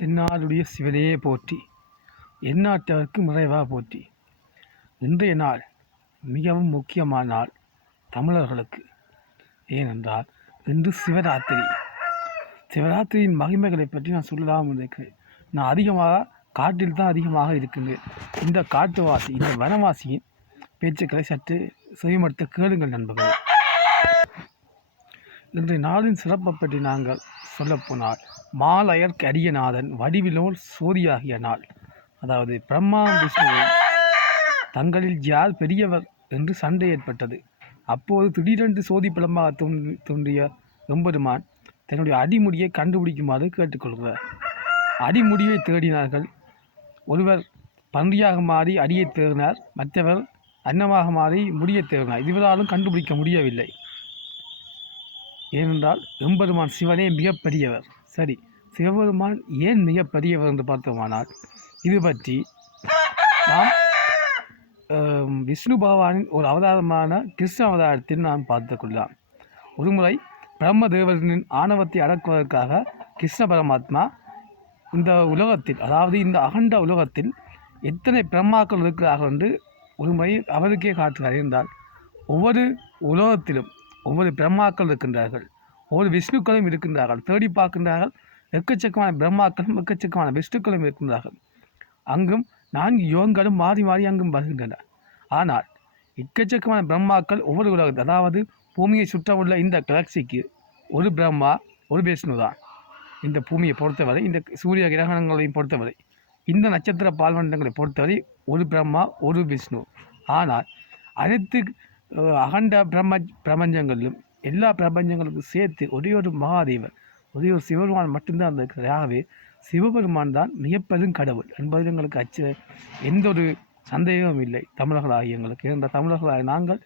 தென்னாடுடைய சிவனையே போற்றி, எந்நாட்டவர்க்கும் இறைவா போற்றி. இன்றைய நாள் மிகவும் முக்கியமான நாள் தமிழர்களுக்கு. ஏனென்றால் இன்று சிவராத்திரி. சிவராத்திரியின் மகிமைகளை பற்றி நான் சொல்லலாம் இருக்கிறேன். நான் அதிகமாக காட்டில் தான் அதிகமாக இருக்கின்றேன். இந்த காட்டுவாசி, இந்த வனவாசியின் பேச்சுக்களை சற்று செவிமடுத்த கேளுங்கள் நண்பர்களே. இன்றைய நாளின் சிறப்பை பற்றி நாங்கள் சொல்லப்போனால், மாலயர்க்கு அரியநாதன் வடிவிலோர் சோதியாகிய நாள். அதாவது பிரம்மா விஷ்ணுவை தங்களில் யார் பெரியவர் என்று சண்டை ஏற்பட்டது. அப்போது திடீரென்று சோதி பிளமாக தோன்றிய எம்பெருமான் தன்னுடைய அடிமுடியை கண்டுபிடிக்குமாறு கேட்டுக்கொள்கிறார். அடிமுடியை தேடினார்கள். ஒருவர் பன்றியாக மாறி அடியை தேடினார், மற்றவர் அன்னமாக மாறி முடியை தேடினார். இதுவராலும் கண்டுபிடிக்க முடியவில்லை. ஏனென்றால் எம்பெருமான் சிவனே மிகப்பெரியவர். சரி, சிவபெருமான் ஏன் மிகப்பெரியவர் என்று பார்த்தோமானால், இது பற்றி நாம் விஷ்ணு பகவானின் ஒரு அவதாரமான கிருஷ்ண அவதாரத்தில் நாம் பார்த்து கொள்ளலாம். ஒருமுறை பிரம்மதேவனின் ஆணவத்தை அடக்குவதற்காக கிருஷ்ண பரமாத்மா இந்த உலகத்தில், அதாவது இந்த அகண்ட உலகத்தில் எத்தனை பிரம்மாக்கள் இருக்கிறார்கள் என்று ஒரு முறை அவருக்கே காட்டுகிறார். என்றால் ஒவ்வொரு உலகத்திலும் ஒவ்வொரு பிரம்மாக்கள் இருக்கின்றார்கள், ஒவ்வொரு விஷ்ணுக்களும் இருக்கின்றார்கள். தேடி பார்க்கின்றார்கள். எக்கச்சக்கமான பிரம்மாக்களும் எக்கச்சக்கமான விஷ்ணுக்களும் இருக்கின்றார்கள். அங்கும் 4 யுகங்களும் மாறி மாறி அங்கும் வருகின்றன. ஆனால் எக்கச்சக்கமான பிரம்மாக்கள் ஒவ்வொரு உலகத்தில், அதாவது பூமியை சுற்ற உள்ள இந்த கேலக்சிக்கு ஒரு பிரம்மா ஒரு விஷ்ணு தான். இந்த பூமியை பொறுத்தவரை, இந்த சூரிய கிரகணங்களையும் பொறுத்தவரை, இந்த நட்சத்திர பால்மண்டங்களை பொறுத்தவரை ஒரு பிரம்மா ஒரு விஷ்ணு. ஆனால் அனைத்து அகண்ட பிரபஞ்சங்களிலும் எல்லா பிரபஞ்சங்களுக்கும் சேர்த்து ஒரே ஒரு மகாதேவர், ஒரே ஒரு சிவபெருமான் மட்டும்தான் இருக்கிறார். ஆகவே சிவபெருமான் தான் மிகப்பெரும் கடவுள் என்பதில் எங்களுக்கு எந்த ஒரு சந்தேகமும் இல்லை. தமிழர்களாகிய எங்களுக்கு, இந்த தமிழர்களாக நாங்கள்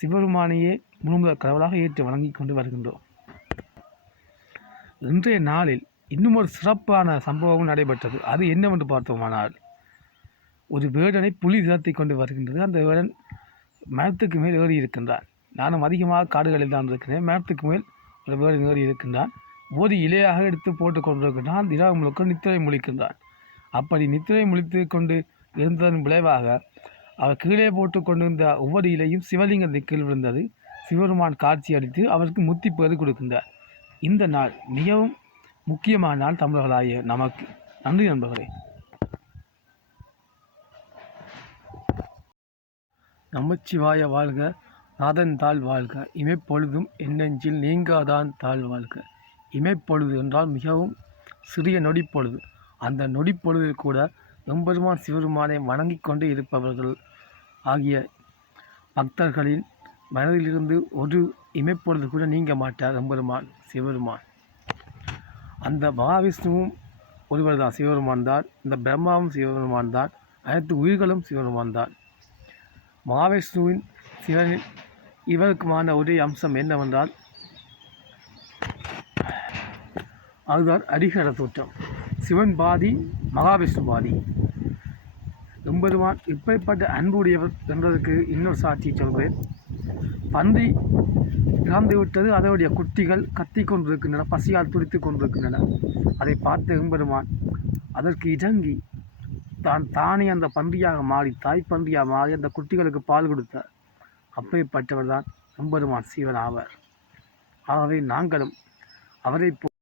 சிவபெருமானையே முழுமுதல் கடவுளாக ஏற்று வணங்கி கொண்டு வருகின்றோம். இன்றைய நாளில் இன்னும் ஒரு சிறப்பான சம்பவம் நடைபெற்றது. அது என்னவென்று பார்த்தோமானால், ஒரு வேடனை புலி திரத்தி கொண்டு வருகின்றது. அந்த வேடன் மரத்துக்கு மேல் ஏறி இருக்கின்றான். நானும் அதிகமாக காடுகளில் தான் இருக்கிறேன். மரத்துக்கு மேல் ஒரு வேடன் ஏறி இருக்கின்றான். ஒரு இலையாக எடுத்து போட்டு கொண்டிருக்கின்றான். இரவு முழுக்க நித்திரை முழிக்கின்றான். அப்படி நித்திரை முழித்து கொண்டு இருந்ததன் விளைவாக அவர் கீழே போட்டு கொண்டிருந்த ஒவ்வொரு இலையும் சிவலிங்கத்தின் கீழ் விழுந்தது. சிவபெருமான் காட்சி அளித்து அவருக்கு முத்தி பேறு கொடுக்கின்றார். இந்த நாள் மிகவும் முக்கியமான நாள் தமிழர்களாகிய நமக்கு. நன்றி நண்பர்களே. நமச்சிவாய வாழ்க, நாதன் தாழ் வாழ்க, இமைப்பொழுதும் என்னெஞ்சில் நீங்காதான் தாழ் வாழ்க. இமைப்பொழுது என்றால் மிகவும் சிறிய நொடிப்பொழுது. அந்த நொடிப்பொழுதில் கூட எம்பெருமான் சிவபெருமானை வணங்கி கொண்டு இருப்பவர்கள் ஆகிய பக்தர்களின் மனதிலிருந்து ஒரு இமைப்பொழுது கூட நீங்க மாட்டார் எம்பெருமான் சிவபெருமான். அந்த மகாவிஷ்ணுவும் ஒருவர் தான், சிவபெருமான் தான். இந்த பிரம்மாவும் சிவபெருமான் தான். அனைத்து உயிர்களும் சிவபெருமான் தான். மகாவிஷ்ணுவின் சிவனில் இவருக்குமான ஒரே அம்சம் என்னவென்றால், அதுதான் அடிகர தோற்றம். சிவன் பாதி, மகாவிஷ்ணு பாதி. எம்பெருமான் இப்படிப்பட்ட அன்புடையவர் என்பதற்கு இன்னொரு சாட்சி சொல்கிறேன். பன்றி இறந்து விட்டது. அதனுடைய குட்டிகள் கத்தி கொண்டிருக்கின்றன, பசியால் துடித்து கொண்டிருக்கின்றன. அதை பார்த்த எம்பெருமான் அதற்கு இறங்கி தானே அந்த பன்றியாக மாறி, தாய் பன்றியாக மாறி அந்த குட்டிகளுக்கு பால் கொடுத்தார். அப்படிப்பட்டவர் தான் எம்பெருமான் சிவன் ஆவார். ஆகவே நாங்களும் அவரை